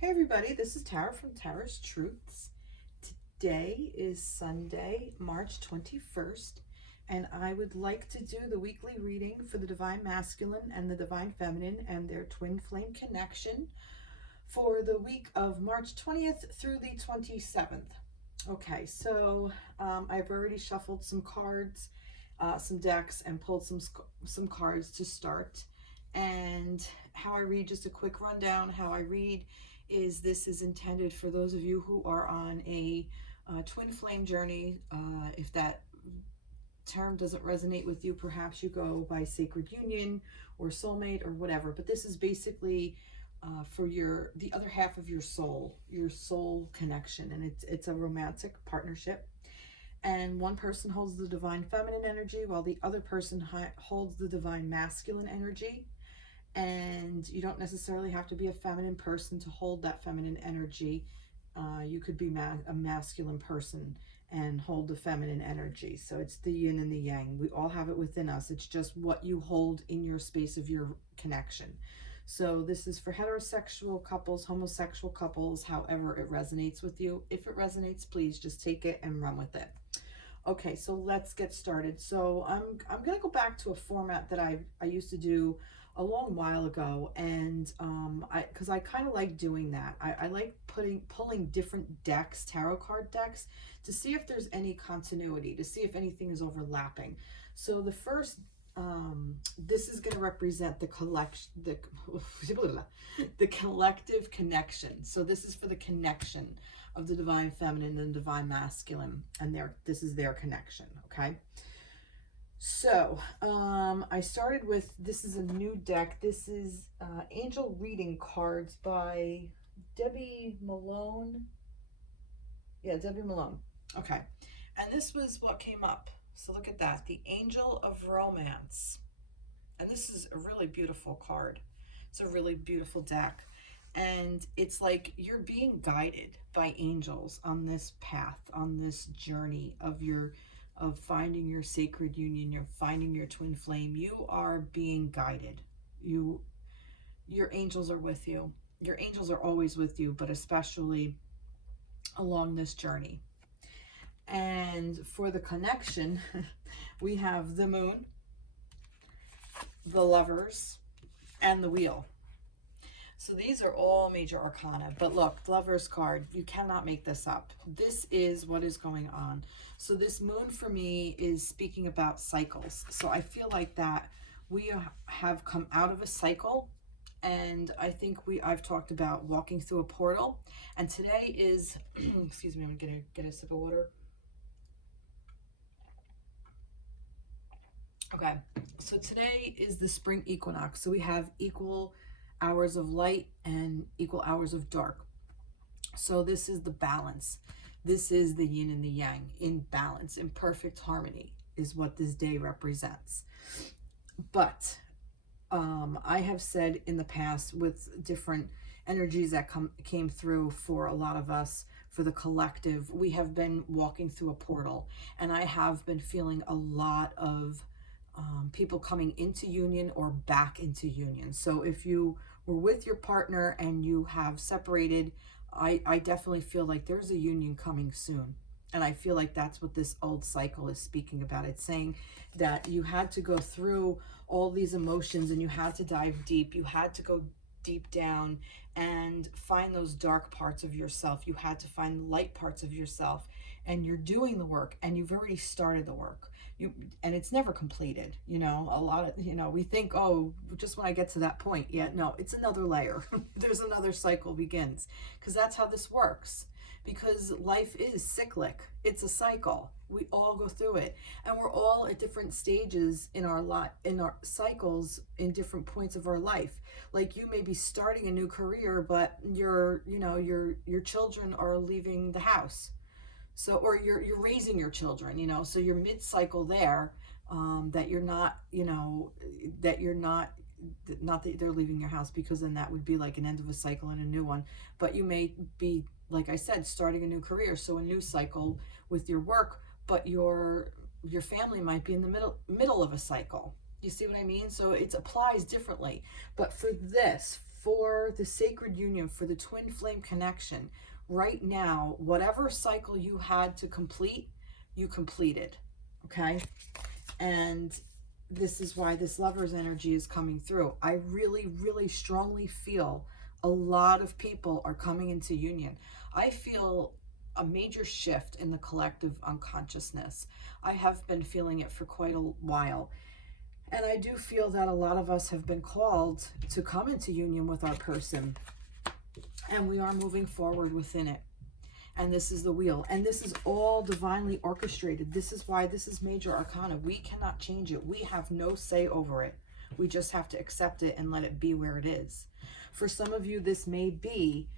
Hey everybody, this is Tara from Tara's Truths. Today is Sunday, March 21st, and I would like to do the weekly reading for the Divine Masculine and the Divine Feminine and their twin flame connection for the week of March 20th through the 27th. Okay, so I've already shuffled some cards, some decks, and pulled some cards to start. And how I read, just a quick rundown, how I read is this is intended for those of you who are on a twin flame journey. If that term doesn't resonate with you, perhaps you go by sacred union or soulmate or whatever, but this is basically for the other half of your soul connection, and it's a romantic partnership, and one person holds the divine feminine energy while the other person holds the divine masculine energy. And you don't necessarily have to be a feminine person to hold that feminine energy. You could be a masculine person and hold the feminine energy. So it's the yin and the yang. We all have it within us. It's just what you hold in your space of your connection. So this is for heterosexual couples, homosexual couples, however it resonates with you. If it resonates, please just take it and run with it. Okay, so let's get started. So I'm gonna go back to a format that I used to do a long while ago, and because I kind of like doing that. I like pulling different decks, tarot card decks, to see if there's any continuity, to see if anything is overlapping. So the first, this is going to represent the the collective connection. So this is for the connection of the divine feminine and divine masculine, and this is their connection. Okay. So I started with, this is a new deck. This is Angel Reading Cards by Debbie Malone. Yeah, Debbie Malone. Okay. And this was what came up. So look at that. The Angel of Romance. And this is a really beautiful card. It's a really beautiful deck. And it's like you're being guided by angels on this path, on this journey of finding your sacred union, you're finding your twin flame. You are being guided. Your angels are with you. Your angels are always with you, but especially along this journey. And for the connection, we have the Moon, the Lovers, and the Wheel. So these are all major arcana, but look, the Lover's card, you cannot make this up. This is what is going on. So this Moon for me is speaking about cycles. So I feel like that we have come out of a cycle, and I think I've talked about walking through a portal, and today is, excuse me, I'm gonna get a sip of water. Okay, so today is the spring equinox. So we have equal hours of light and equal hours of dark. So this is the balance. This is the yin and the yang in balance, in perfect harmony is what this day represents. But I have said in the past, with different energies that came through for a lot of us, for the collective, we have been walking through a portal, and I have been feeling a lot of people coming into union or back into union. So if you were with your partner and you have separated, I definitely feel like there's a union coming soon. And I feel like that's what this old cycle is speaking about. It's saying that you had to go through all these emotions and you had to dive deep. You had to go deep down and find those dark parts of yourself. You had to find the light parts of yourself, and you're doing the work, and you've already started the work. And it's never completed. You know, a lot of, we think, oh, just when I get to that point. Yeah, no, it's another layer. There's another cycle begins, because that's how this works. Because life is cyclic. It's a cycle. We all go through it, and we're all at different stages in our cycles, in different points of our life. Like, you may be starting a new career, but your children are leaving the house. So, or you're raising your children, so you're mid-cycle there, that you're not, not that they're leaving your house, because then that would be like an end of a cycle and a new one. But you may be, like I said, starting a new career, so a new cycle with your work, but your family might be in the middle of a cycle. You see what I mean? So it applies differently. But for for the sacred union, for the twin flame connection. Right now, whatever cycle you had to complete, you completed, okay? And this is why this Lover's energy is coming through. I really, really strongly feel a lot of people are coming into union. I feel a major shift in the collective unconsciousness. I have been feeling it for quite a while. And I do feel that a lot of us have been called to come into union with our person. And we are moving forward within it. And this is the wheel. And this is all divinely orchestrated. This is why this is major arcana. We cannot change it. We have no say over it. We just have to accept it and let it be where it is. For some of you, this may be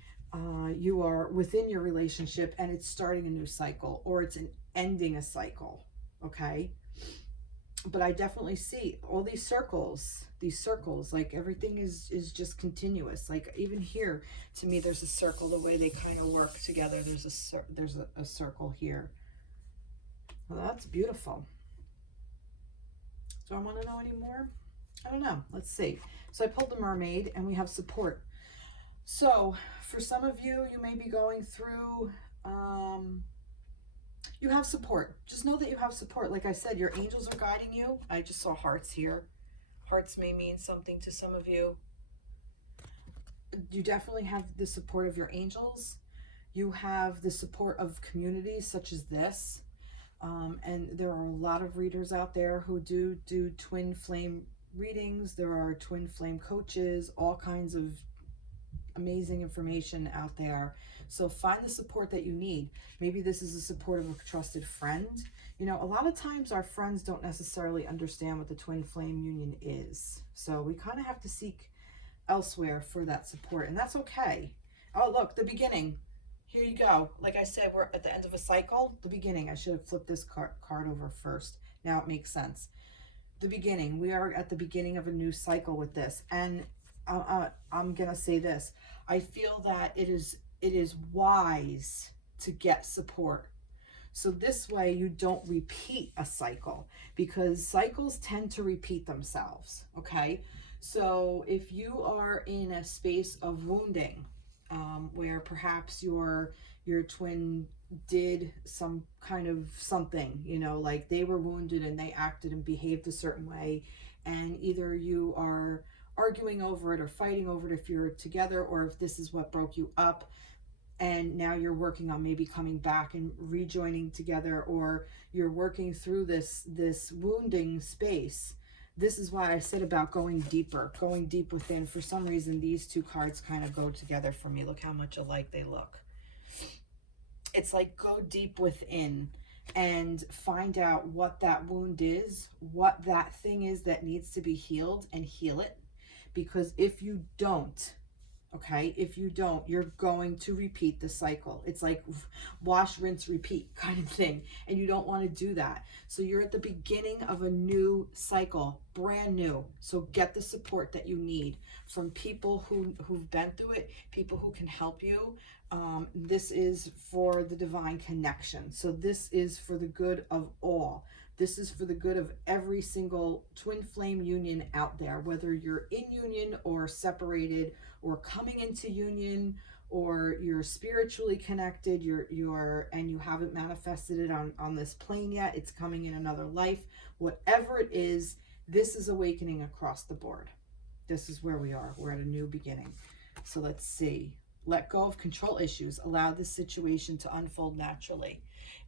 you are within your relationship and it's starting a new cycle, or it's ending a cycle, okay? But I definitely see all these circles, like everything is just continuous. Like even here, to me, there's a circle, the way they kind of work together. There's a circle here. Well, that's beautiful. Do I want to know any more? I don't know. Let's see. So I pulled the Mermaid and we have support. So for some of you, you may be going through, you have support. Just know that you have support. Like I said, your angels are guiding you. I just saw hearts here. Hearts may mean something to some of you. You definitely have the support of your angels. You have the support of communities such as this. And there are a lot of readers out there who do twin flame readings. There are twin flame coaches, all kinds of amazing information out there. So find the support that you need. Maybe this is the support of a trusted friend. You know, a lot of times our friends don't necessarily understand what the twin flame union is. So we kind of have to seek elsewhere for that support, and that's okay. Oh, look, the beginning. Here you go. Like I said, we're at the end of a cycle. The beginning. I should have flipped this card over first. Now it makes sense. The beginning. We are at the beginning of a new cycle with this. And I'm going to say this. I feel that it is wise to get support. So this way you don't repeat a cycle, because cycles tend to repeat themselves, okay? So if you are in a space of wounding, where perhaps your twin did some kind of something, you know, like they were wounded and they acted and behaved a certain way, and either you are arguing over it or fighting over it if you're together, or if this is what broke you up and now you're working on maybe coming back and rejoining together, or you're working through this wounding space. This is why I said about going deeper, going deep within. For some reason, these two cards kind of go together for me. Look how much alike they look. It's like go deep within and find out what that wound is, what that thing is that needs to be healed, and heal it. Because if you don't, okay, if you don't, you're going to repeat the cycle. It's like wash, rinse, repeat kind of thing. And you don't want to do that. So you're at the beginning of a new cycle, brand new. So get the support that you need from people who've been through it, people who can help you. This is for the divine connection. So this is for the good of all. This is for the good of every single twin flame union out there, whether you're in union or separated or coming into union, or you're spiritually connected, and you haven't manifested it on this plane yet. It's coming in another life. Whatever it is, this is awakening across the board. This is where we are. We're at a new beginning. So let's see. Let go of control issues. Allow this situation to unfold naturally.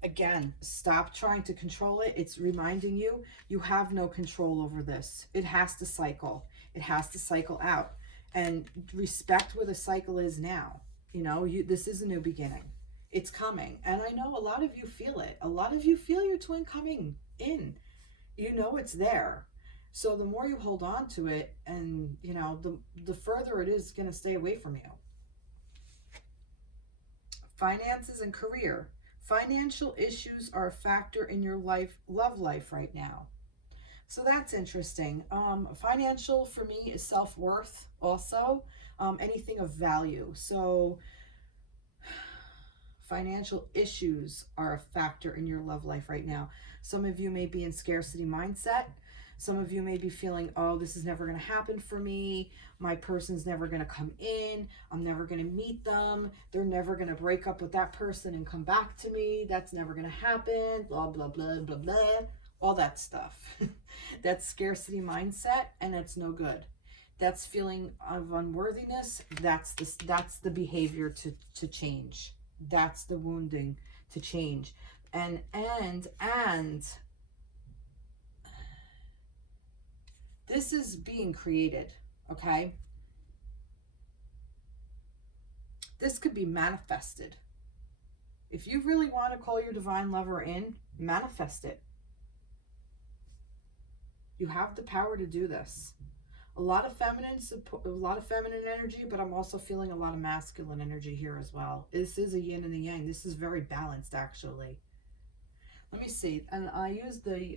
Again, stop trying to control it. It's reminding you, you have no control over this. It has to cycle. It has to cycle out. And respect where the cycle is now. You know, this is a new beginning. It's coming. And I know a lot of you feel it. A lot of you feel your twin coming in. You know it's there. So the more you hold on to it, and, you know, the further it is going to stay away from you. Finances and career. Financial issues are a factor in your love life right now. So that's interesting. Financial for me is self-worth also, anything of value. So financial issues are a factor in your love life right now. Some of you may be in scarcity mindset. Some of you may be feeling, oh, this is never going to happen for me. My person's never going to come in. I'm never going to meet them. They're never going to break up with that person and come back to me. That's never going to happen. Blah, blah, blah, blah, blah. All that stuff. That's scarcity mindset, and it's no good. That's feeling of unworthiness. That's the behavior to change. That's the wounding to change. And this is being created, okay? This could be manifested. If you really want to call your divine lover in, manifest it. You have the power to do this. A lot of feminine energy, but I'm also feeling a lot of masculine energy here as well. This is a yin and a yang. This is very balanced, actually. Let me see. And I use the,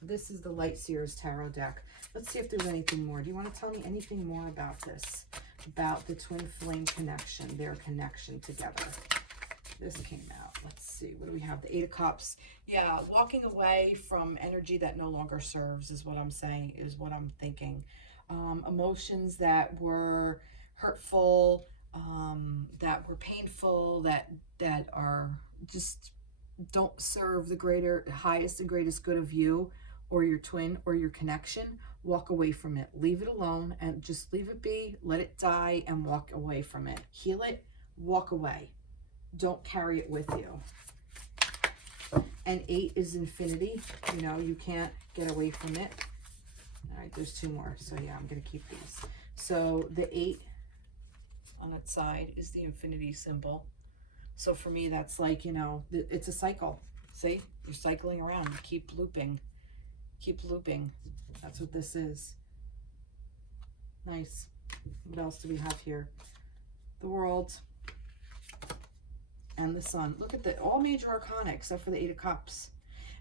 this is the Light Seers Tarot deck. Let's see if there's anything more. Do you want to tell me anything more about this? About the twin flame connection, their connection together. This came out. Let's see. What do we have? The Eight of Cups. Yeah, walking away from energy that no longer serves is what I'm saying, is what I'm thinking. Emotions that were hurtful, that were painful, that are just don't serve the highest and greatest good of you or your twin or your connection. Walk away from it. Leave it alone and just leave it be. Let it die and walk away from it. Heal it. Walk away. Don't carry it with you. And 8 is infinity. You know, you can't get away from it. All right, there's 2 more. So yeah, I'm going to keep these. So the 8 on its side is the infinity symbol. So for me, that's like, you know, it's a cycle. See? You're cycling around. You keep looping. Keep looping. That's what this is. Nice. What else do we have here? The World. And the Sun. Look at all major arcana except for the 8 of Cups.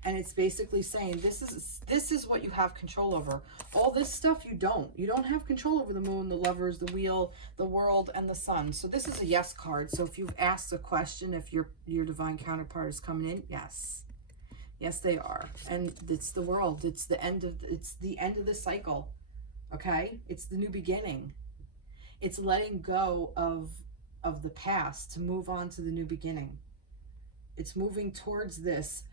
And it's basically saying this is what you have control over. All this stuff you don't. You don't have control over the Moon, the Lovers, the Wheel, the World, and the Sun. So this is a yes card. So if you've asked a question, if your divine counterpart is coming in, yes. Yes, they are. And it's the World. It's the end of the cycle. Okay? It's the new beginning. It's letting go of the past to move on to the new beginning. It's moving towards this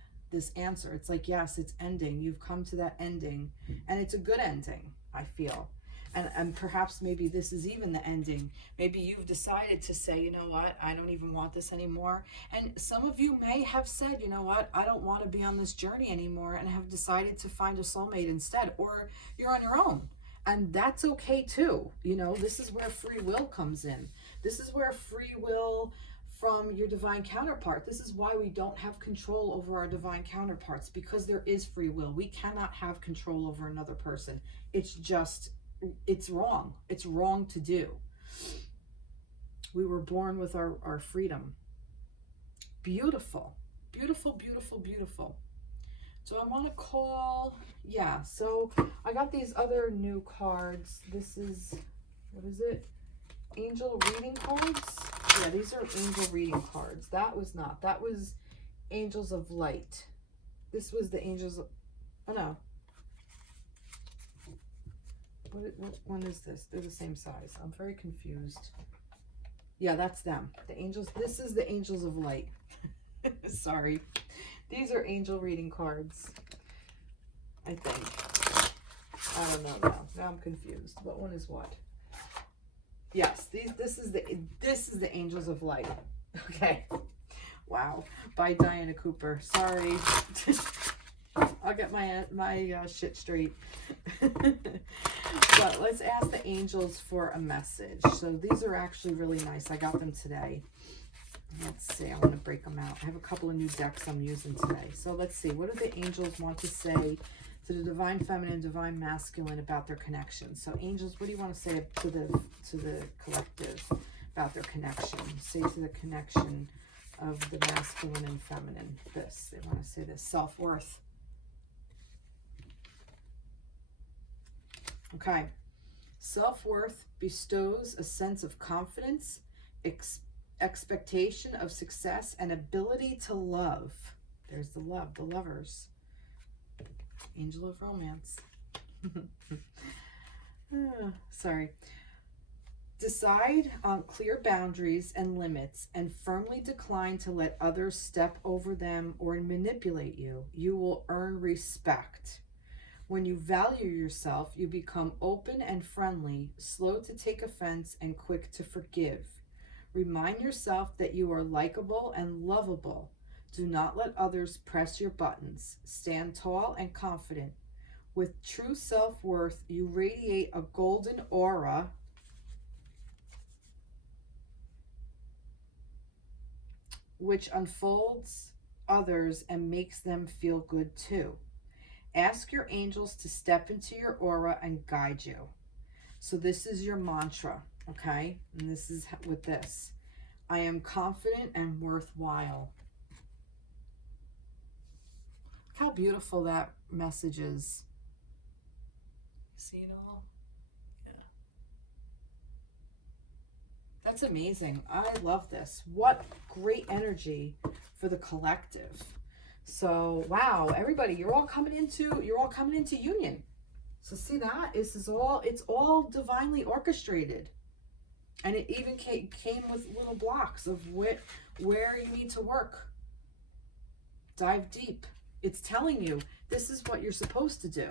answer. It's like, yes, it's ending. You've come to that ending, and it's a good ending, I feel. And perhaps maybe this is even the ending. Maybe you've decided to say, you know what, I don't even want this anymore. And some of you may have said, you know what, I don't want to be on this journey anymore, and have decided to find a soulmate instead, or you're on your own. And that's okay too. You know, this is where free will comes in. This is where free will from your divine counterpart. This is why we don't have control over our divine counterparts, because there is free will. We cannot have control over another person. It's wrong. It's wrong to do. We were born with our freedom. Beautiful, beautiful, beautiful, beautiful. So I want to call, yeah, so I got these other new cards. This is, what is it? Angel reading cards? Yeah, these are angel reading cards. That was Angels of Light. This was the Angels of, oh no. What one is this? They're the same size. I'm very confused. Yeah, that's them. The angels, this is the Angels of Light. Sorry. These are angel reading cards, I think. I don't know now. Now I'm confused. What one is what? Yes, this is the Angels of Light. Okay. Wow. By Diana Cooper. Sorry. I'll get my shit straight. But let's ask the angels for a message. So these are actually really nice. I got them today. Let's see. I want to break them out. I have a couple of new decks I'm using today. So let's see. What do the angels want to say to the divine feminine, divine masculine about their connection? So angels, what do you want to say to the collective about their connection? Say to the connection of the masculine and feminine. This. They want to say this. Self-worth. Okay. Self-worth bestows a sense of confidence, expectation of success, and ability to love. There's the love, the lovers. Angel of Romance. Sorry. Decide on clear boundaries and limits and firmly decline to let others step over them or manipulate you. You will earn respect. When you value yourself, you become open and friendly, slow to take offense, and quick to forgive. Remind yourself that you are likable and lovable. Do not let others press your buttons. Stand tall and confident. With true self-worth, you radiate a golden aura which unfolds others and makes them feel good too. Ask your angels to step into your aura and guide you. So this is your mantra, okay? And this is with this. I am confident and worthwhile. Look how beautiful that message is. See it all? Yeah. That's amazing. I love this. What great energy for the collective. So, wow, everybody, you're all coming into union. So see that? It's all divinely orchestrated. And it even came with little blocks of where you need to work. Dive deep. It's telling you this is what you're supposed to do.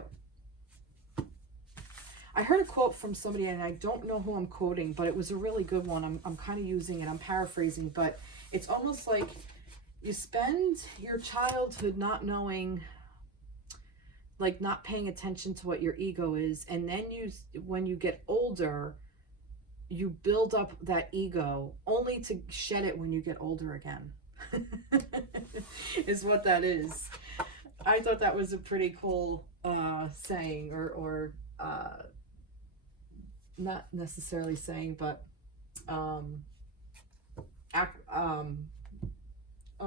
I heard a quote from somebody, and I don't know who I'm quoting, but it was a really good one. I'm kind of using it. I'm paraphrasing, but it's almost like you spend your childhood not knowing, like not paying attention to what your ego is, and then when you get older, you build up that ego only to shed it when you get older again. Is what that is. I thought that was a pretty cool saying, or not necessarily saying, but oh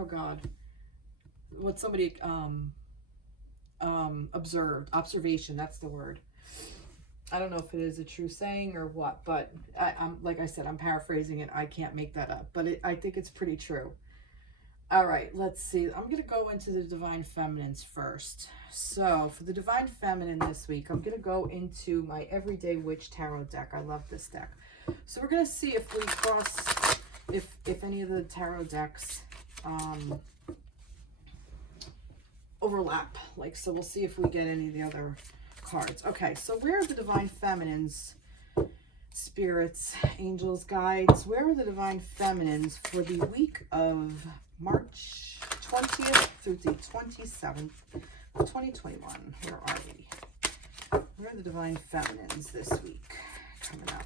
God, what somebody observation, that's the word. I don't know if it is a true saying or what, but I'm like I said, I'm paraphrasing it. I can't make that up, but I think it's pretty true. All right, let's see. I'm going to go into the Divine Feminines first. So for the Divine Feminine this week, I'm going to go into my Everyday Witch Tarot deck. I love this deck. So we're going to see if we cross, if any of the tarot decks overlap. Like, so we'll see if we get any of the other cards. Okay, so where are the Divine Feminines, spirits, angels, guides? Where are the Divine Feminines for the week of March 20th through the 27th of 2021? Where are we? Where are the Divine Feminines this week coming up?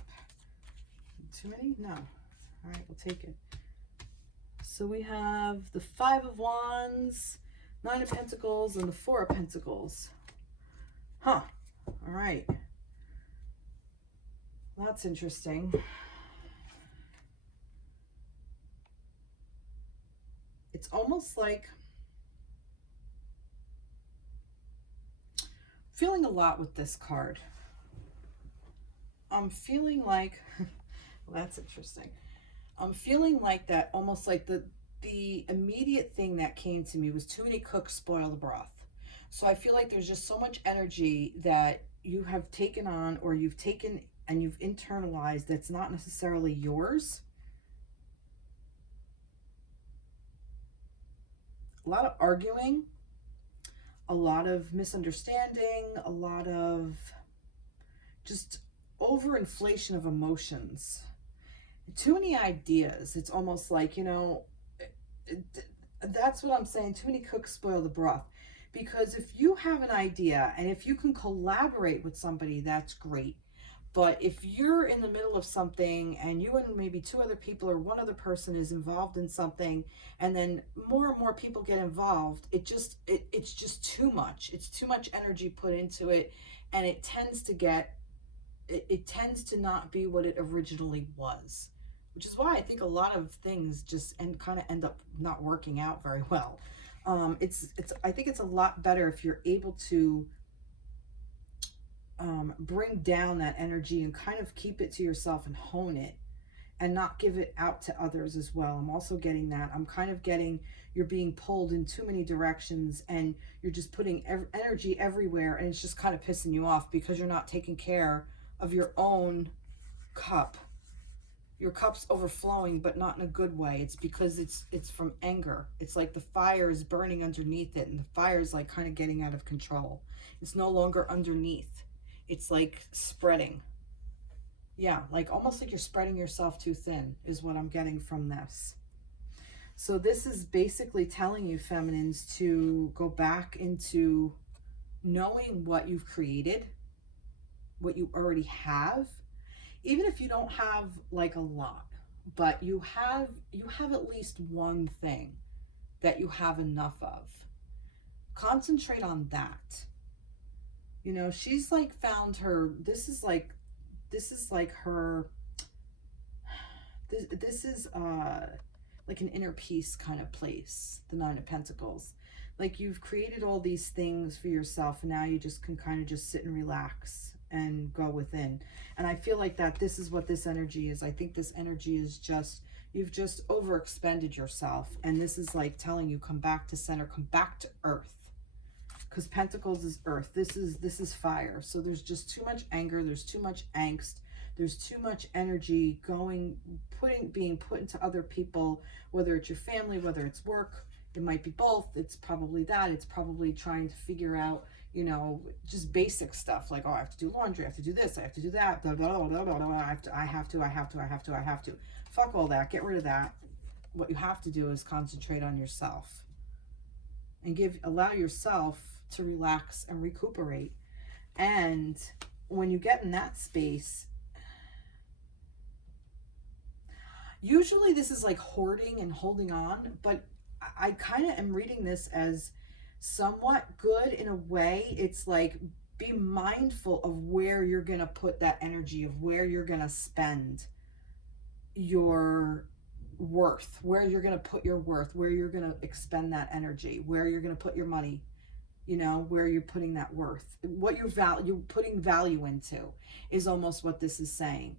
Too many? No. All right, we'll take it. So we have the Five of Wands, Nine of Pentacles, and the Four of Pentacles. Huh. All right. That's interesting. It's almost like feeling a lot with this card. I'm feeling like, well, that's interesting. I'm feeling like that, almost like the immediate thing that came to me was too many cooks spoil the broth. So I feel like there's just so much energy that you have taken on, or you've taken and you've internalized, that's not necessarily yours. A lot of arguing, a lot of misunderstanding, a lot of just overinflation of emotions. Too many ideas. It's almost like, you know, that's what I'm saying. Too many cooks spoil the broth. Because if you have an idea and if you can collaborate with somebody, that's great. But if you're in the middle of something and you and maybe two other people or one other person is involved in something, and then more and more people get involved, it's just too much. It's too much energy put into it, and it tends to not be what it originally was, which is why I think a lot of things just kind of end up not working out very well. I think it's a lot better if you're able to bring down that energy and kind of keep it to yourself and hone it, and not give it out to others as well. I'm also getting that. I'm kind of getting you're being pulled in too many directions, and you're just putting energy everywhere, and it's just kind of pissing you off because you're not taking care of your own cup. Your cup's overflowing, but not in a good way. It's because it's from anger. It's like the fire is burning underneath it, and the fire is like kind of getting out of control. It's no longer underneath. It's like spreading. Yeah, like almost like you're spreading yourself too thin is what I'm getting from this. So this is basically telling you, feminines, to go back into knowing what you've created, what you already have. Even if you don't have like a lot, but you have at least one thing that you have enough of. Concentrate on that. You know, she's like found her, this is like her, this is like an inner peace kind of place, the Nine of Pentacles. Like you've created all these things for yourself, and now you just can kind of just sit and relax and go within. And I feel like that this is what this energy is. I think this energy is just, you've just overexpended yourself, and this is like telling you, come back to center, come back to earth, because Pentacles is earth. This is fire. So there's just too much anger, there's too much angst, there's too much energy being put into other people, whether it's your family, whether it's work. It might be both. It's probably that. It's probably trying to figure out, you know, just basic stuff like, oh, I have to do laundry, I have to do this, I have to do that, blah, blah, blah, blah, blah, I have to. Fuck all that. Get rid of that. What you have to do is concentrate on yourself and allow yourself to relax and recuperate. And when you get in that space, usually this is like hoarding and holding on, but I kind of am reading this as somewhat good in a way. It's like, be mindful of where you're going to put that energy, of where you're going to spend your worth, where you're going to put your worth, where you're going to expend that energy, where you're going to put your money, you know, where you're putting that worth, what you're putting value into is almost what this is saying.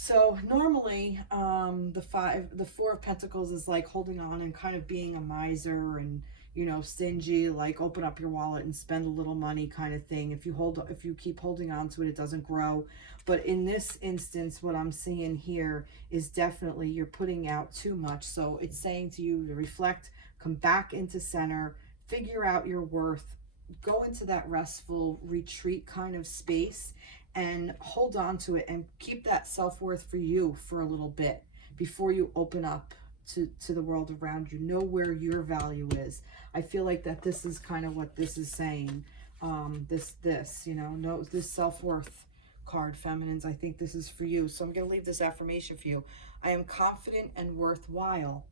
So normally the Four of Pentacles is like holding on and kind of being a miser and, you know, stingy, like open up your wallet and spend a little money kind of thing. If you keep holding on to it, it doesn't grow. But in this instance, what I'm seeing here is definitely you're putting out too much. So it's saying to you to reflect, come back into center, figure out your worth, go into that restful retreat kind of space, and hold on to it and keep that self-worth for you for a little bit before you open up to the world around you. Know where your value is. I feel like that this is kind of what this is saying. You know, this self-worth card, feminines, I think this is for you. So I'm going to leave this affirmation for you. I am confident and worthwhile.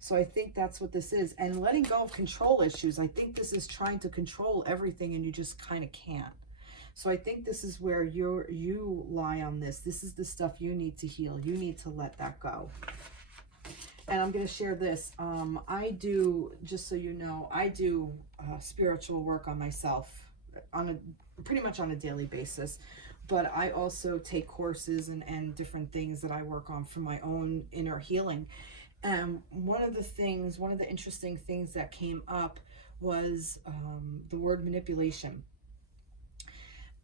So I think that's what this is. And letting go of control issues. I think this is trying to control everything and you just kind of can't. So I think this is where you lie on this. This is the stuff you need to heal. You need to let that go. And I'm going to share this. I do, just so you know, I do spiritual work on myself pretty much on a daily basis. But I also take courses and different things that I work on for my own inner healing. And one of the interesting things that came up was the word manipulation.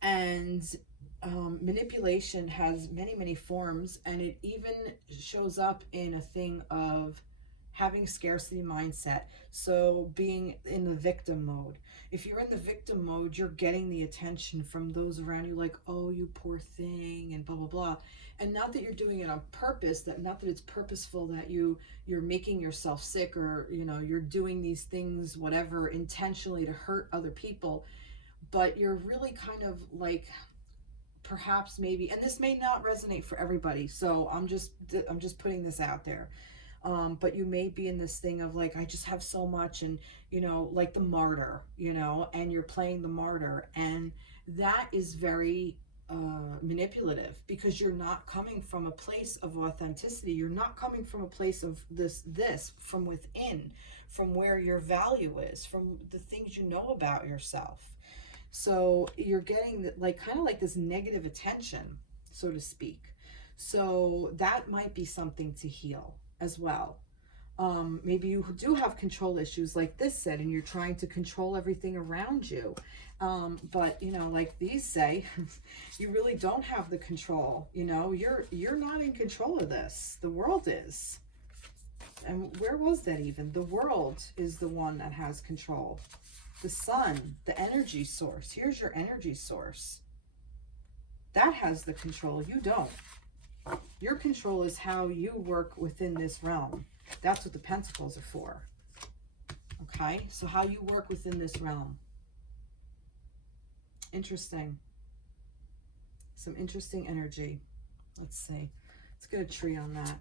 And manipulation has many, many forms, and it even shows up in a thing of having scarcity mindset. So being in the victim mode. If you're in the victim mode, you're getting the attention from those around you, like, oh, you poor thing, and blah, blah, blah. And not that you're doing it on purpose, not that it's purposeful, that you're making yourself sick, or, you know, you're doing these things, whatever, intentionally to hurt other people. But you're really kind of like, perhaps maybe, and this may not resonate for everybody, so I'm just putting this out there. But you may be in this thing of like, I just have so much, and, you know, like the martyr, you know, and you're playing the martyr, and that is very manipulative, because you're not coming from a place of authenticity. You're not coming from a place of this from within, from where your value is, from the things you know about yourself. So you're getting like kind of like this negative attention, so to speak. So that might be something to heal as well. Maybe you do have control issues like this said, and you're trying to control everything around you. But you know, like these say, you really don't have the control. You know, you're not in control of this. The world is. And where was that even? The world is the one that has control. The sun, the energy source. Here's your energy source. That has the control. You don't. Your control is how you work within this realm. That's what the pentacles are for. Okay? So how you work within this realm. Interesting. Some interesting energy. Let's see. Let's get a tree on that.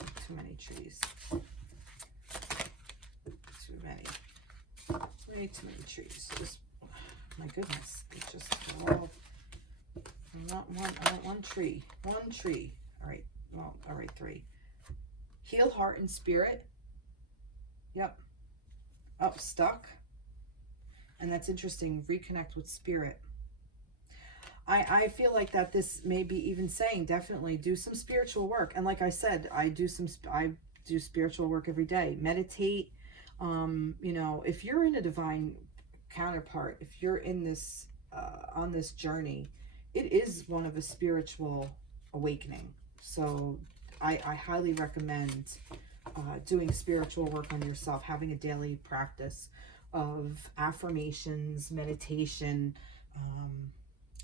Oh, too many trees. Too many trees. Just, my goodness. It's just all... I want one tree. One tree. All right. Well, all right, 3. Heal heart and spirit. Yep. Oh, stuck. And that's interesting. Reconnect with spirit. I feel like that this may be even saying definitely do some spiritual work. And like I said, I do spiritual work every day. Meditate. You know, if you're in a divine counterpart, if you're in this on this journey, it is one of a spiritual awakening. So I highly recommend doing spiritual work on yourself, having a daily practice of affirmations, meditation,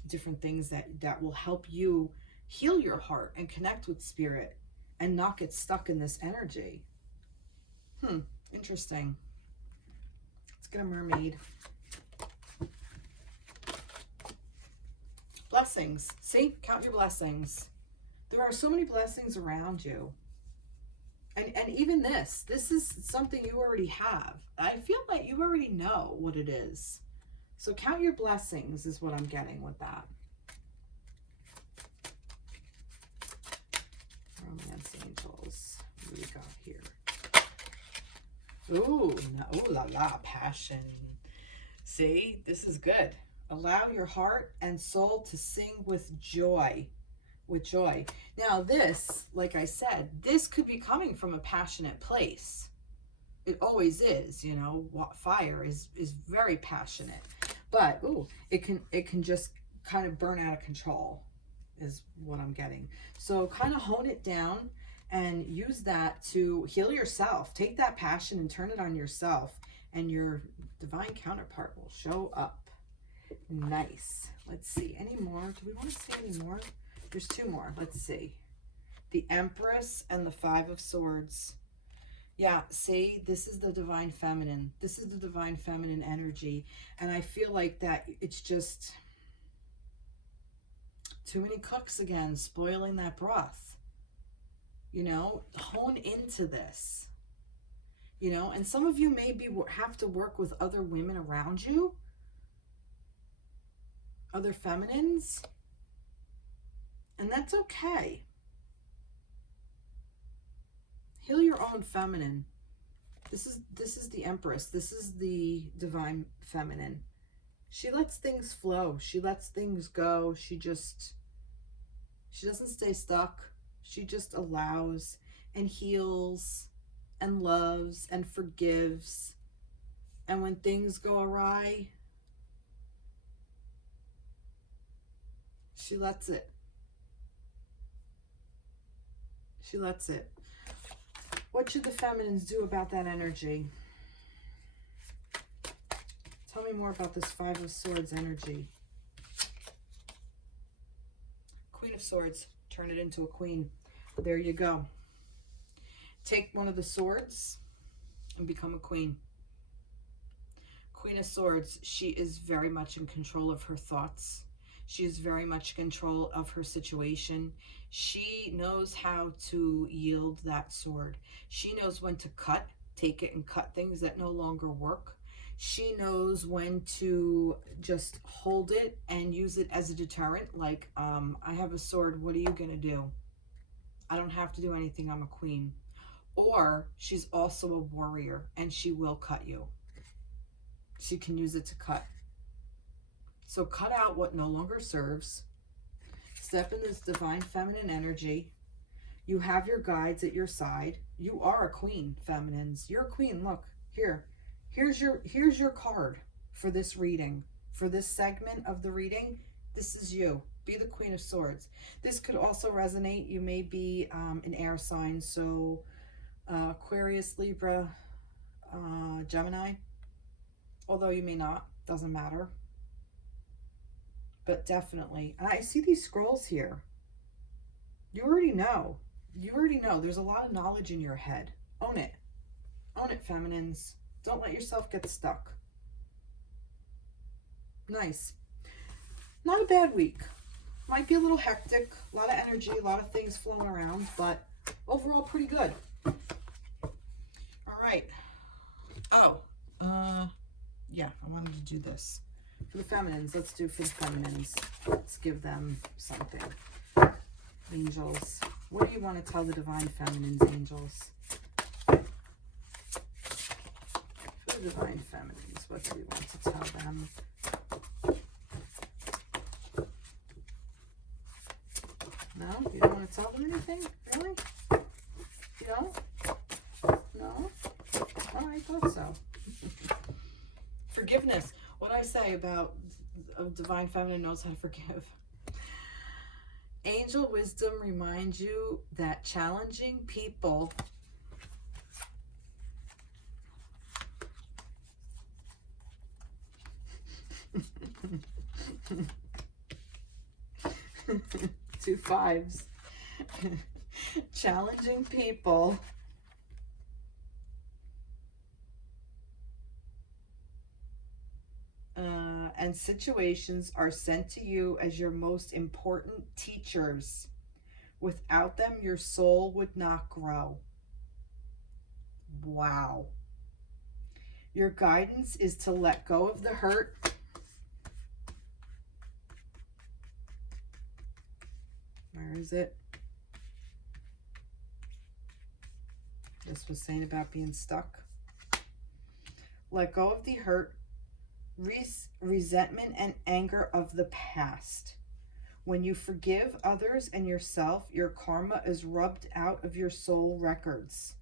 different things that will help you heal your heart and connect with spirit and not get stuck in this energy. Interesting. Let's get a mermaid. Blessings. See? Count your blessings. There are so many blessings around you. And even this is something you already have. I feel like you already know what it is. So count your blessings is what I'm getting with that. Romance angels. What do we got here? Ooh, no, ooh la la, passion. See, this is good. Allow your heart and soul to sing with joy. With joy. Now this, like I said, this could be coming from a passionate place. It always is, you know. Fire is very passionate. But ooh, it can just kind of burn out of control is what I'm getting. So kind of hone it down and use that to heal yourself. Take that passion and turn it on yourself, and your divine counterpart will show up. Nice. Let's see. Any more? Do we want to see any more? There's 2 more. Let's see. The Empress and the 5 of Swords. Yeah, see, this is the divine feminine. This is the divine feminine energy. And I feel like that it's just too many cooks again, spoiling that broth. You know, hone into this. You know, and some of you maybe have to work with other women around you. Other feminines. And that's okay. Heal your own feminine. This is the Empress. This is the divine feminine. She lets things flow. She lets things go. She doesn't stay stuck. She just allows and heals and loves and forgives. And when things go awry, she lets it. She lets it. What should the feminines do about that energy? Tell me more about this 5 of Swords energy. Queen of Swords. Turn it into a queen. There you go. Take one of the swords and become a queen. Queen of Swords. She is very much in control of her thoughts. She is very much in control of her situation. She knows how to yield that sword. She knows when to take it and cut things that no longer work. She knows when to just hold it and use it as a deterrent. Like, I have a sword. What are you going to do? I don't have to do anything. I'm a queen. Or she's also a warrior and she will cut you. She can use it to cut. So cut out what no longer serves. Step in this divine feminine energy. You have your guides at your side. You are a queen, feminines. You're a queen. Look, here. Here's your card for this reading. For this segment of the reading, this is you. Be the Queen of Swords. This could also resonate. You may be an air sign, so Aquarius, Libra, Gemini. Although you may not, doesn't matter. But definitely. And I see these scrolls here. You already know. You already know. There's a lot of knowledge in your head. Own it. Own it, feminines. Don't let yourself get stuck. Nice. Not a bad week. Might be a little hectic. A lot of energy, a lot of things flowing around, but overall pretty good. All right. Oh, yeah, I wanted to do this. For the feminines, let's do for the feminines. Let's give them something. Angels. What do you want to tell the divine feminines, angels? For the divine feminines, what do you want to tell them? No? You don't want to tell them anything? Really? You don't? No? Oh, I thought so. Forgiveness. What I say about a divine feminine knows how to forgive. Angel wisdom reminds you that challenging people two fives. Challenging people and situations are sent to you as your most important teachers. Without them, your soul would not grow. Wow. Your guidance is to let go of the hurt. Where is it? This was saying about being stuck. Let go of the hurt, resentment, and anger of the past. When you forgive others and yourself, your karma is rubbed out of your soul records.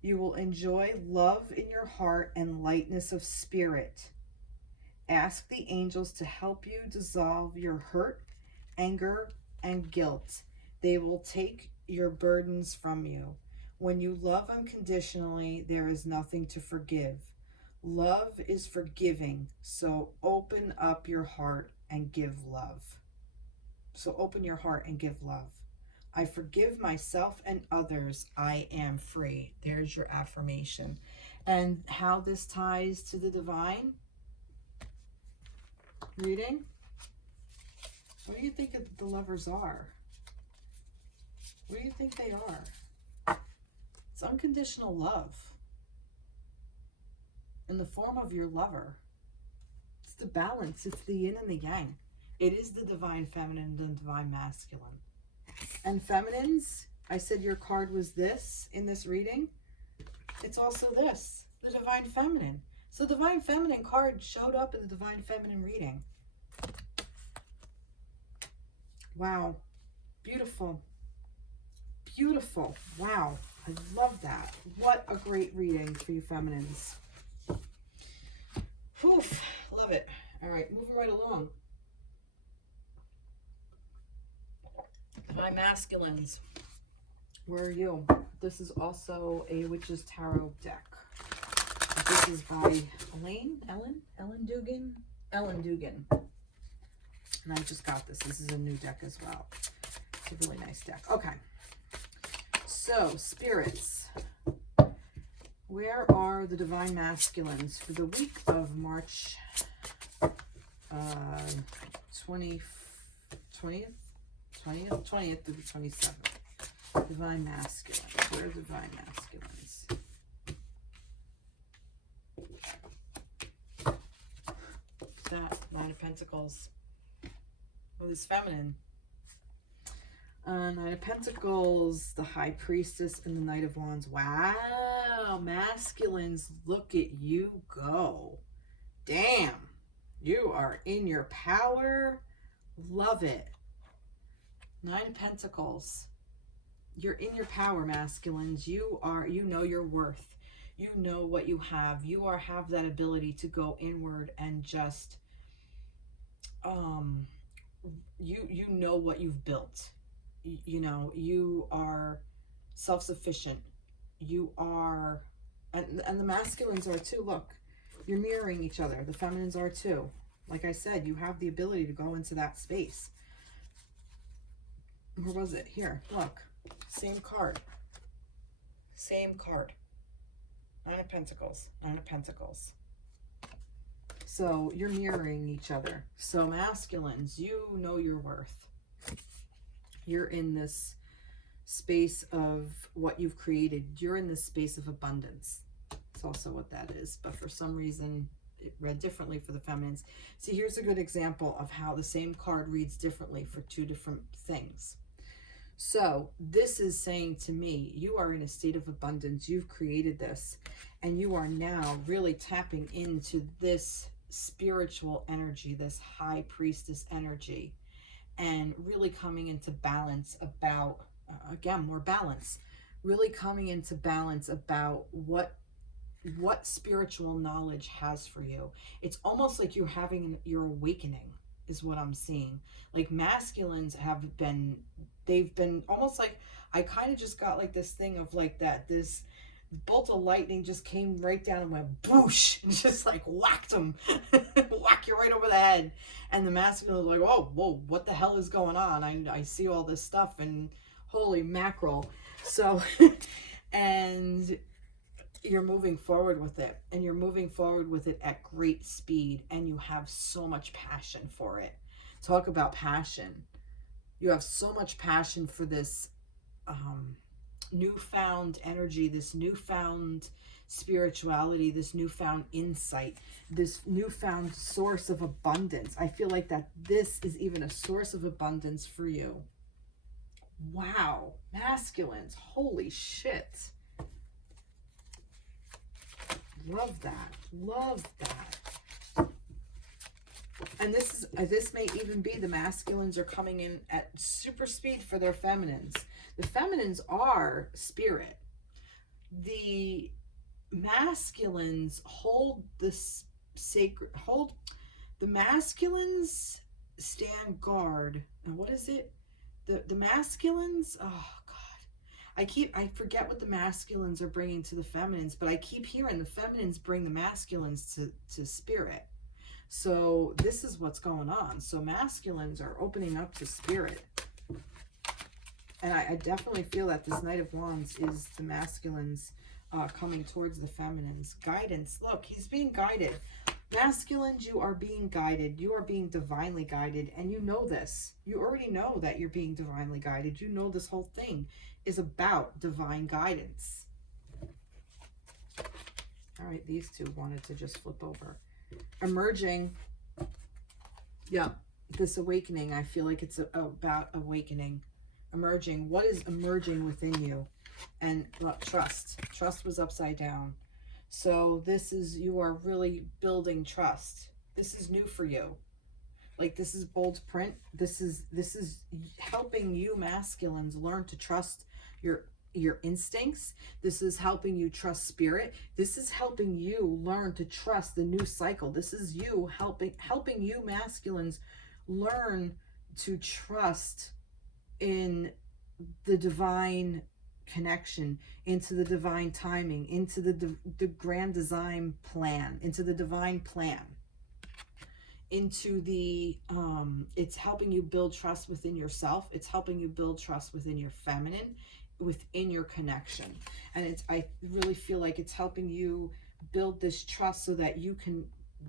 You will enjoy love in your heart and lightness of spirit. Ask the angels to help you dissolve your hurt, anger, and guilt. They will take your burdens from you. When you love unconditionally, there is nothing to forgive. Love is forgiving, so open up your heart and give love. So open your heart and give love. I forgive myself and others. I am free. There's your affirmation. And how this ties to the divine reading? What do you think the lovers are? What do you think they are? It's unconditional love in the form of your lover. It's the balance. It's the yin and the yang. It is the divine feminine and the divine masculine. And feminines, I said your card was this in this reading. It's also this, the divine feminine. So the divine feminine card showed up in the divine feminine reading. Wow. Beautiful. Beautiful. Wow. I love that. What a great reading for you feminines. Whew. Love it. All right. Moving right along. My masculines. Where are you? This is also a Witch's Tarot deck. This is by Ellen Dugan. And I just got this. This is a new deck as well. It's a really nice deck. Okay. So, spirits. Where are the divine masculines for the week of March 20th through the 27th? Divine masculines. Where are divine masculines? That Nine of Pentacles. Oh, this feminine. Nine of Pentacles, the High Priestess, and the Knight of Wands. Wow, masculines, look at you go. Damn, you are in your power. Love it. Nine of Pentacles. You're in your power, masculines. You know your worth. You know what you have. You have that ability to go inward and just, you know what you've built. You know, you are self-sufficient. You are, and the masculines are too. Look, you're mirroring each other. The feminines are too. Like I said, you have the ability to go into that space. Where was it? Here, look. Same card. Same card. Nine of Pentacles. Nine of Pentacles. So you're mirroring each other. So masculines, you know your worth. You're in this space of what you've created. You're in this space of abundance. It's also what that is. But for some reason, it read differently for the feminines. See, here's a good example of how the same card reads differently for two different things. So this is saying to me, you are in a state of abundance. You've created this, and you are now really tapping into this spiritual energy, this high priestess energy, and really coming into balance about, again, more balance, really coming into balance about what spiritual knowledge has for you. It's almost like you're having your awakening is what I'm seeing. Like masculines they've been almost like, I kind of just got like this thing of like this bolt of lightning just came right down and went boosh and just like whacked them, whack you right over the head. And the masculine was like, oh, whoa, what the hell is going on? I see all this stuff and holy mackerel. So, and you're moving forward with it, and you're moving forward with it at great speed, and you have so much passion for it. Talk about passion. You have so much passion for this newfound energy, this newfound spirituality, this newfound insight, this newfound source of abundance. I feel like that this is even a source of abundance for you. Wow, masculines, holy shit. Love that. Love that. And this may even be the masculines are coming in at super speed for their feminines. The feminines are spirit. The masculines hold this sacred, the masculines stand guard. And what is it? The masculines, oh God. I forget what the masculines are bringing to the feminines, but I keep hearing the feminines bring the masculines to spirit. So this is what's going on. So masculines are opening up to spirit. And I definitely feel that this Knight of Wands is the masculines coming towards the feminines. Guidance. Look, he's being guided. Masculines, you are being guided. You are being divinely guided. And you know this. You already know that you're being divinely guided. You know this whole thing is about divine guidance. All right, these two wanted to just flip over. Emerging. Yeah, this awakening. I feel like it's about awakening. Emerging. What is emerging within you? And look, trust. Trust was upside down. So this is, you are really building trust. This is new for you. Like this is bold print. This is helping you masculines learn to trust your instincts. This is helping you trust spirit. This is helping you learn to trust the new cycle. This is you helping you masculines learn to trust in the divine connection, into the divine timing, into the grand design plan, into the divine plan, into the it's helping you build trust within yourself. It's helping you build trust within your feminine, within your connection. And I really feel like it's helping you build this trust so that you can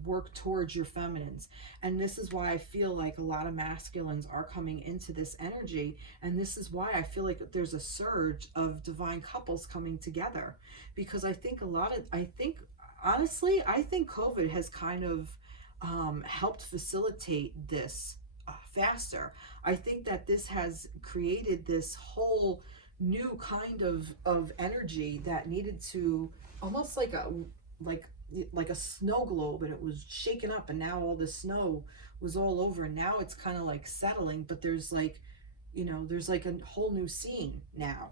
work towards your feminines. And this is why I feel like a lot of masculines are coming into this energy, and this is why I feel like there's a surge of divine couples coming together, because I think honestly I think COVID has kind of helped facilitate this faster. I think that this has created this whole new kind of energy that needed to, almost like a snow globe, and it was shaken up, and now all the snow was all over, and now it's kind of like settling, but there's like you know, there's like a whole new scene now.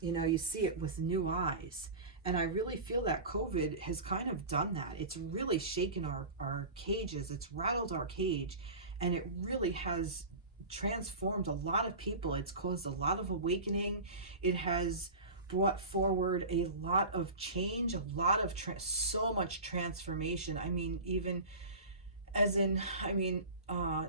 You know, you see it with new eyes. And I really feel that COVID has kind of done that. It's really shaken our cages. It's rattled our cage. And it really has transformed a lot of people. It's caused a lot of awakening. It has brought forward a lot of change, a lot of so much transformation. I mean, even as in, I mean,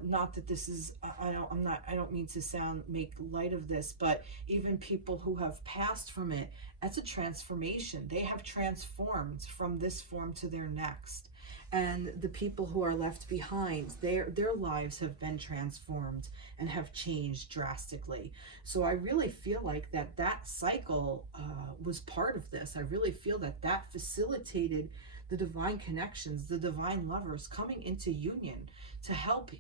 not that this is, I don't mean to make light of this, but even people who have passed from it, that's a transformation. They have transformed from this form to their next. And the people who are left behind, their lives have been transformed and have changed drastically. So I really feel like that cycle was part of this. I really feel that facilitated the divine connections, the divine lovers coming into union to help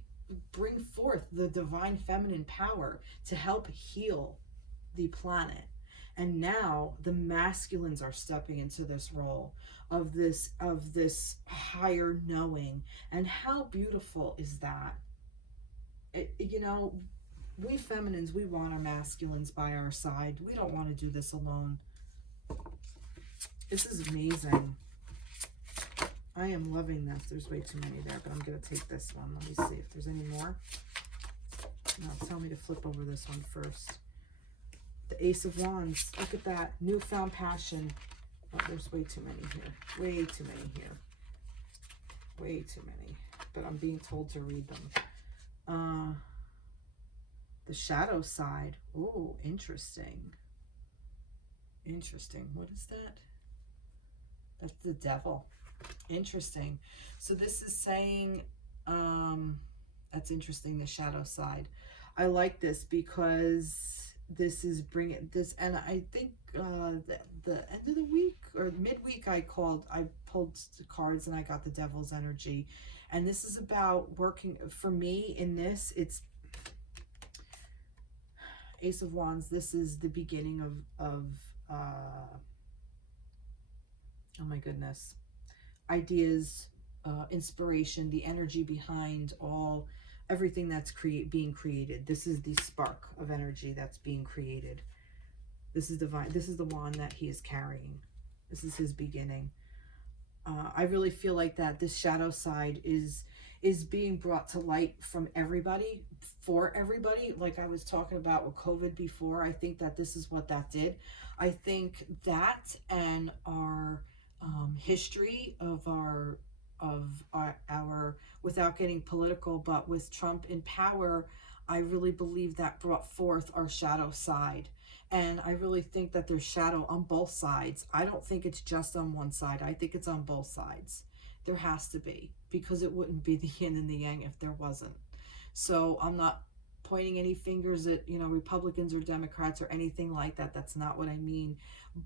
bring forth the divine feminine power to help heal the planet. And now the masculines are stepping into this role of this higher knowing. And how beautiful is that? You know, we feminines, we want our masculines by our side. We don't want to do this alone. This is amazing. I am loving this. There's way too many there, but I'm going to take this one. Let me see if there's any more. No, tell me to flip over this one first. The Ace of Wands. Look at that. Newfound passion. Oh, there's way too many here. Way too many here. Way too many. But I'm being told to read them. The shadow side. Oh, interesting. Interesting. What is that? That's the devil. Interesting. So this is saying, that's interesting, the shadow side. I like this because this is bringing this, and I think the end of the week or midweek I pulled the cards and I got the devil's energy. And this is about working, for me in this, it's Ace of Wands. This is the beginning of oh my goodness, ideas, inspiration, the energy behind everything that's being created. This is the spark of energy that's being created. This is divine. This is the wand that he is carrying. This is his beginning. I really feel like that this shadow side is being brought to light from everybody, for everybody. Like I was talking about with COVID before, I think that this is what that did. I think that and our history of our without getting political, but with Trump in power, I really believe that brought forth our shadow side. And I really think that there's shadow on both sides. I don't think it's just on one side. I think it's on both sides. There has to be, because it wouldn't be the yin and the yang if there wasn't. So I'm not pointing any fingers at, you know, Republicans or Democrats or anything like that. That's not what I mean.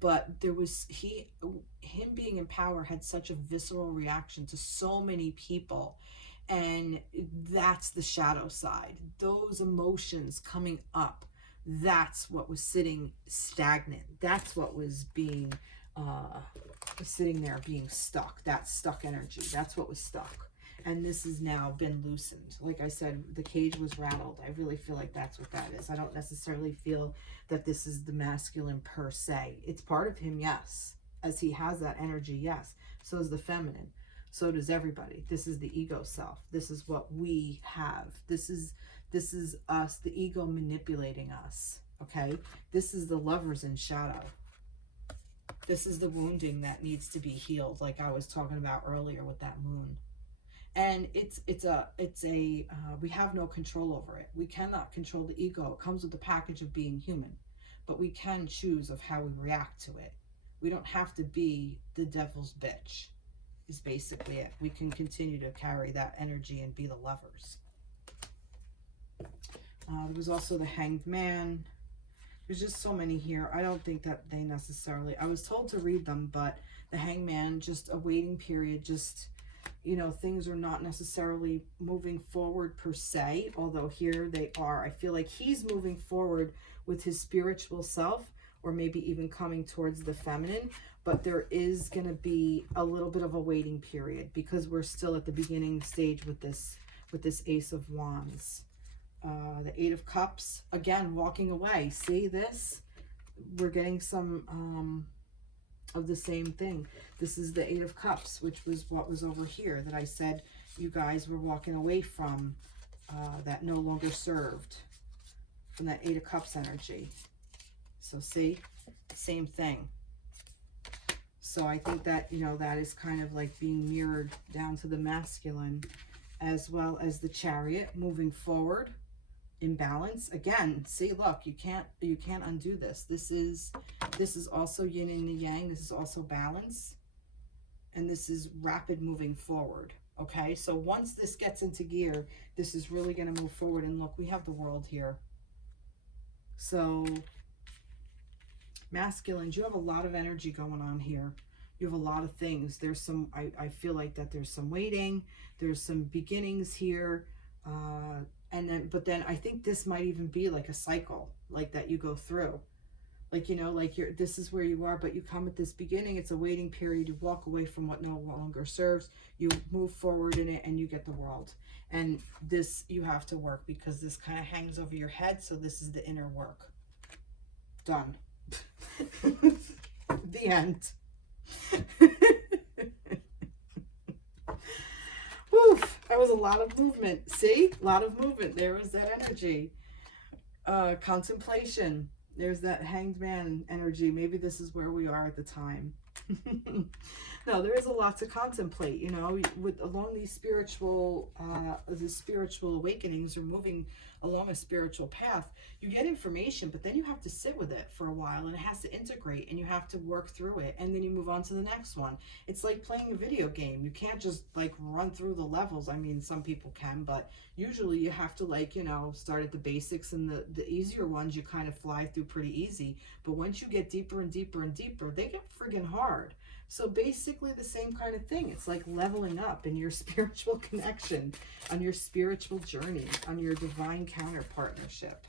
But there was, him being in power had such a visceral reaction to so many people. And that's the shadow side. Those emotions coming up, that's what was sitting stagnant. That's what was being, sitting there being stuck. That stuck energy. That's what was stuck. And this has now been loosened. Like I said, the cage was rattled. I really feel like that's what that is. I don't necessarily feel that this is the masculine per se. It's part of him, yes. As he has that energy, yes. So is the feminine. So does everybody. This is the ego self. This is what we have. This is us, the ego manipulating us. Okay? This is the lovers in shadow. This is the wounding that needs to be healed, like I was talking about earlier with that moon. And we have no control over it. We cannot control the ego. It comes with the package of being human, but we can choose of how we react to it. We don't have to be the devil's bitch, is basically it. We can continue to carry that energy and be the lovers. There was also the Hanged Man. There's just so many here. I don't think that they necessarily, I was told to read them, but the Hanged Man, just a waiting period, just, you know, things are not necessarily moving forward per se, although here they are. I feel like he's moving forward with his spiritual self, or maybe even coming towards the feminine, but there is going to be a little bit of a waiting period because we're still at the beginning stage with this Ace of Wands. The Eight of Cups, again, walking away. See this? We're getting some of the same thing. This is the Eight of Cups, which was what was over here that I said you guys were walking away from, that no longer served, from that Eight of Cups energy. So see, same thing. So I think that, you know, that is kind of like being mirrored down to the masculine, as well as the Chariot, moving forward in balance. Again, see, look, you can't undo this. This is also yin and the yang. This is also balance, and this is rapid moving forward. Okay, so once this gets into gear, this is really going to move forward. And look, we have the World here. So masculines, you have a lot of energy going on here. You have a lot of things. There's some, I feel like that there's some waiting, there's some beginnings here, and then, but then I think this might even be like a cycle, like that you go through, like, you know, like this is where you are, but you come at this beginning, it's a waiting period, you walk away from what no longer serves, you move forward in it, and you get the World. And this you have to work, because this kind of hangs over your head, so this is the inner work. Done. The end. Woof, that was a lot of movement. See, a lot of movement. There was that energy. Contemplation. There's that Hanged Man energy. Maybe this is where we are at the time. No, there is a lot to contemplate, you know, along these spiritual awakenings, or moving along a spiritual path. You get information, but then you have to sit with it for a while, and it has to integrate, and you have to work through it, and then you move on to the next one. It's like playing a video game. You can't just like run through the levels. I mean, some people can, but usually you have to, like, you know, start at the basics, and the easier ones you kind of fly through pretty easy. But once you get deeper and deeper and deeper, they get friggin' hard. So basically the same kind of thing. It's like leveling up in your spiritual connection, on your spiritual journey, on your divine counter partnership.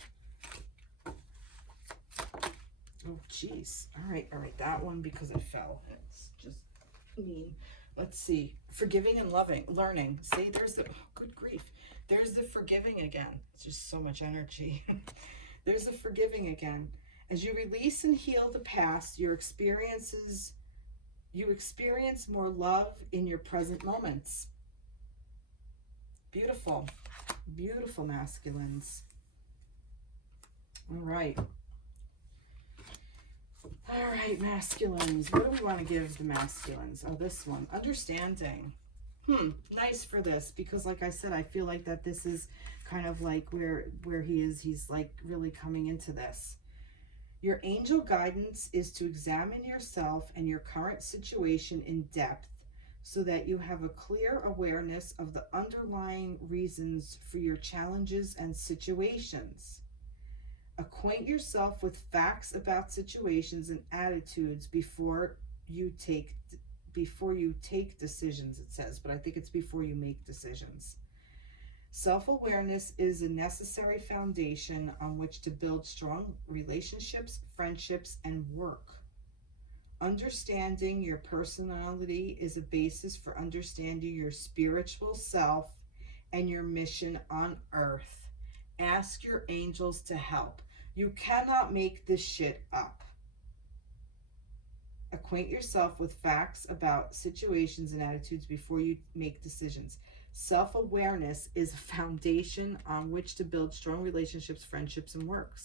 Oh, geez. All right, that one, because it fell. It's just mean. Let's see. Forgiving and loving, learning. See, there's the, oh, good grief. There's the forgiving again. It's just so much energy. There's the forgiving again. As you release and heal the past, you experience more love in your present moments. Beautiful. Beautiful, masculines. All right. All right, masculines. What do we want to give the masculines? Oh, this one. Understanding. Nice for this, because like I said, I feel like that this is kind of like where he is. He's like really coming into this. Your angel guidance is to examine yourself and your current situation in depth, so that you have a clear awareness of the underlying reasons for your challenges and situations. Acquaint yourself with facts about situations and attitudes before you take decisions, it says, but I think it's before you make decisions. Self-awareness is a necessary foundation on which to build strong relationships, friendships, and work. Understanding your personality is a basis for understanding your spiritual self and your mission on earth. Ask your angels to help. You cannot make this shit up. Acquaint yourself with facts about situations and attitudes before you make decisions. Self-awareness is a foundation on which to build strong relationships, friendships, and work.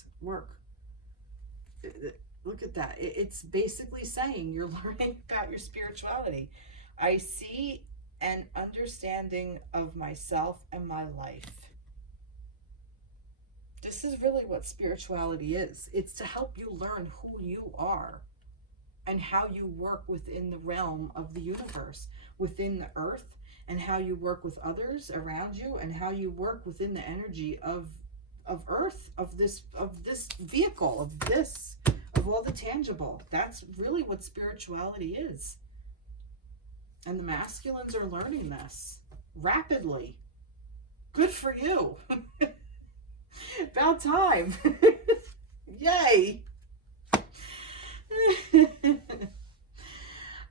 Look at that. It's basically saying you're learning about your spirituality. I see an understanding of myself and my life. This is really what spirituality is. It's to help you learn who you are and how you work within the realm of the universe, within the earth, and how you work with others around you, and how you work within the energy of earth, of this vehicle, of all the tangible. That's really what spirituality is. And the masculines are learning this rapidly. Good for you. About time. Yay.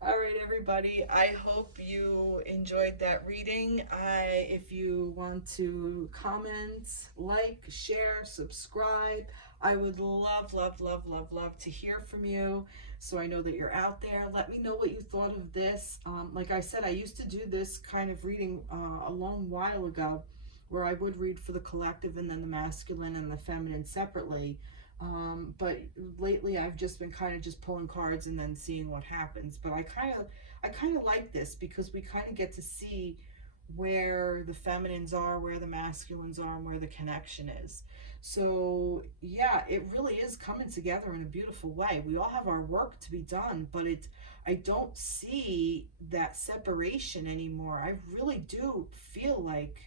All right, everybody. everybody. I hope you enjoyed that reading. If you want to comment, like, share, subscribe, I would love, love, love, love, love to hear from you. So I know that you're out there. Let me know what you thought of this. Like I said, I used to do this kind of reading a long while ago, where I would read for the collective and then the masculine and the feminine separately. But lately I've just been kind of just pulling cards and then seeing what happens. But I kind of like this because we kind of get to see where the feminines are, where the masculines are, and where the connection is. So yeah, it really is coming together in a beautiful way. We all have our work to be done, but I don't see that separation anymore. I really do feel like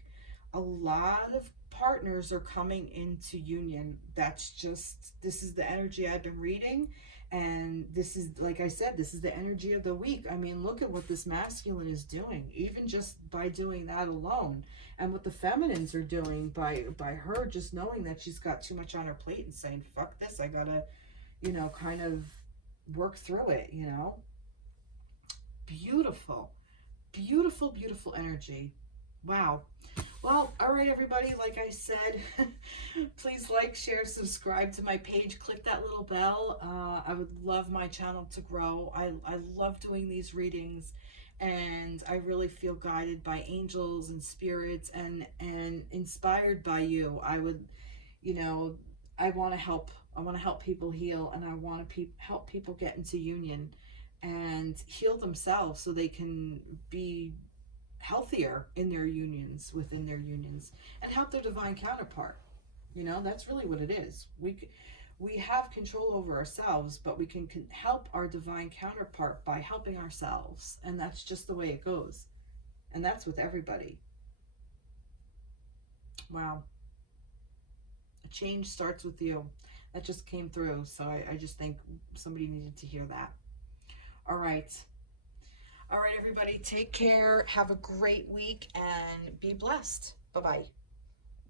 a lot of partners are coming into union. This is the energy I've been reading, and this is, like I said, this is the energy of the week. I mean, look at what this masculine is doing, even just by doing that alone, and what the feminines are doing by her just knowing that she's got too much on her plate and saying, fuck this, I gotta, kind of work through it. Beautiful, beautiful, beautiful energy. Wow. Well, all right, everybody, like I said, please like, share, subscribe to my page, click that little bell. I would love my channel to grow. I love doing these readings, and I really feel guided by angels and spirits and inspired by you. I would, I want to help. I want to help people heal, and I want to help people get into union and heal themselves so they can be healthier in their unions, within their unions, and help their divine counterpart. That's really what it is. We have control over ourselves, but we can help our divine counterpart by helping ourselves, and that's just the way it goes. And that's with everybody. Wow. A change starts with you. That just came through, so I just think somebody needed to hear that. All right. All right, everybody, take care. Have a great week and be blessed. Bye-bye.